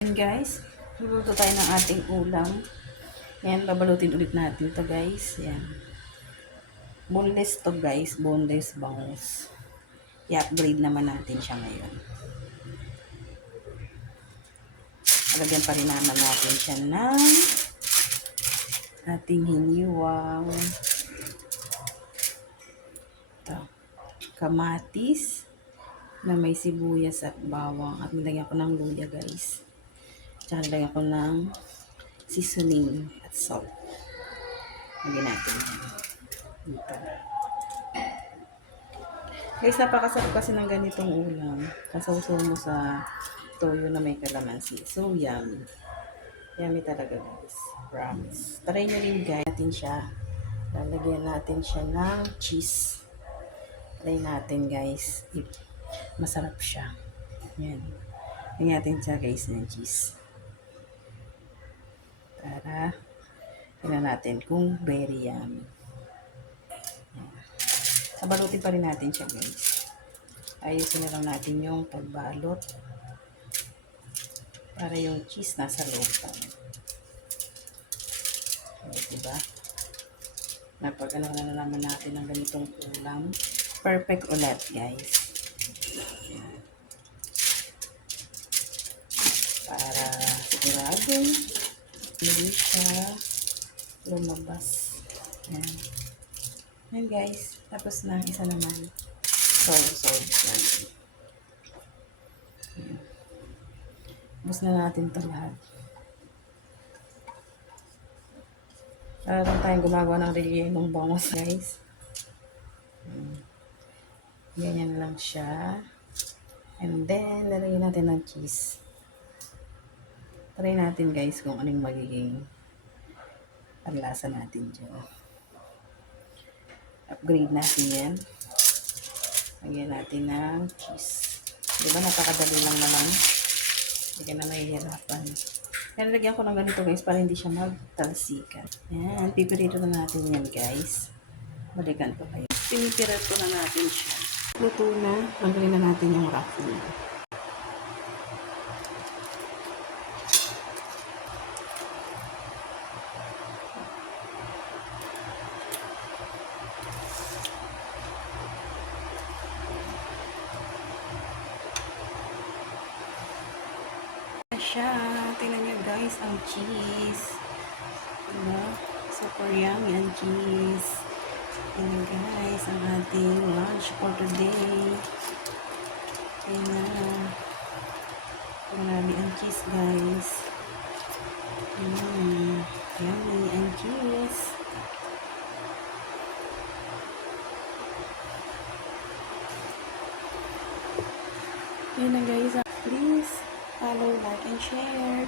Ayan guys, luluto tayo ng ating ulam. Ayan, babalutin ulit natin to guys. Ayan. Boneless to guys, boneless bangus. I-upgrade naman natin siya ngayon. Lagyan pa rin naman natin siya ng ating hiniwang ito, kamatis na may sibuyas at bawang. At nilagyan ko ng luya guys. Tsaka nilagyan ko ng seasoning at salt. Lagyan natin dito. Guys, napakasarap kasi ng ganitong ulam. Kasawsaw mo sa toyo na may kalamansi. So, yummy. Yummy talaga guys. Promise. Try nyo rin guys. Natin siya. Lalagyan natin siya ng cheese. Try natin guys. Masarap siya. Yan. Lagyan natin siya guys ng cheese. Para tingnan natin kung very yummy. Sabalutin pa rin natin siya guys. Ayusin na lang natin yung pagbalot para yung cheese nasa loob pa. Okay, diba? Napag-ano na naman natin ang ganitong ulam. Perfect ulit guys. Ayan. Para sigurado hindi siya lumabas. Ayan. Ayan guys. Tapos na isa naman. Sold. Tapos na natin ito lahat. Para lang tayong gumagawa ng rellenong bangus guys. Ganyan lang siya. And then, lalagyan natin ng cheese. Try natin guys kung anong magiging panlasa natin dyan. Upgrade natin yan. Lagyan natin ng cheese. Diba napakadali lang naman. Hindi ka na mahihirapan. Kaya lagyan ko ng ganito guys para hindi siya magtalsikan. Yan. Pipirito na natin yan guys. Balikan ko kayo. Pinipirito na natin siya. Luto na. Tanggalin na natin yung raffle. Siya. Tingnan nyo guys ang cheese. Diba? Super yummy ang cheese. Tingnan guys ang ating lunch for today. Tingnan. Marami ang cheese guys. Yummy ang cheese. Yun na guys. Please follow, like, and share.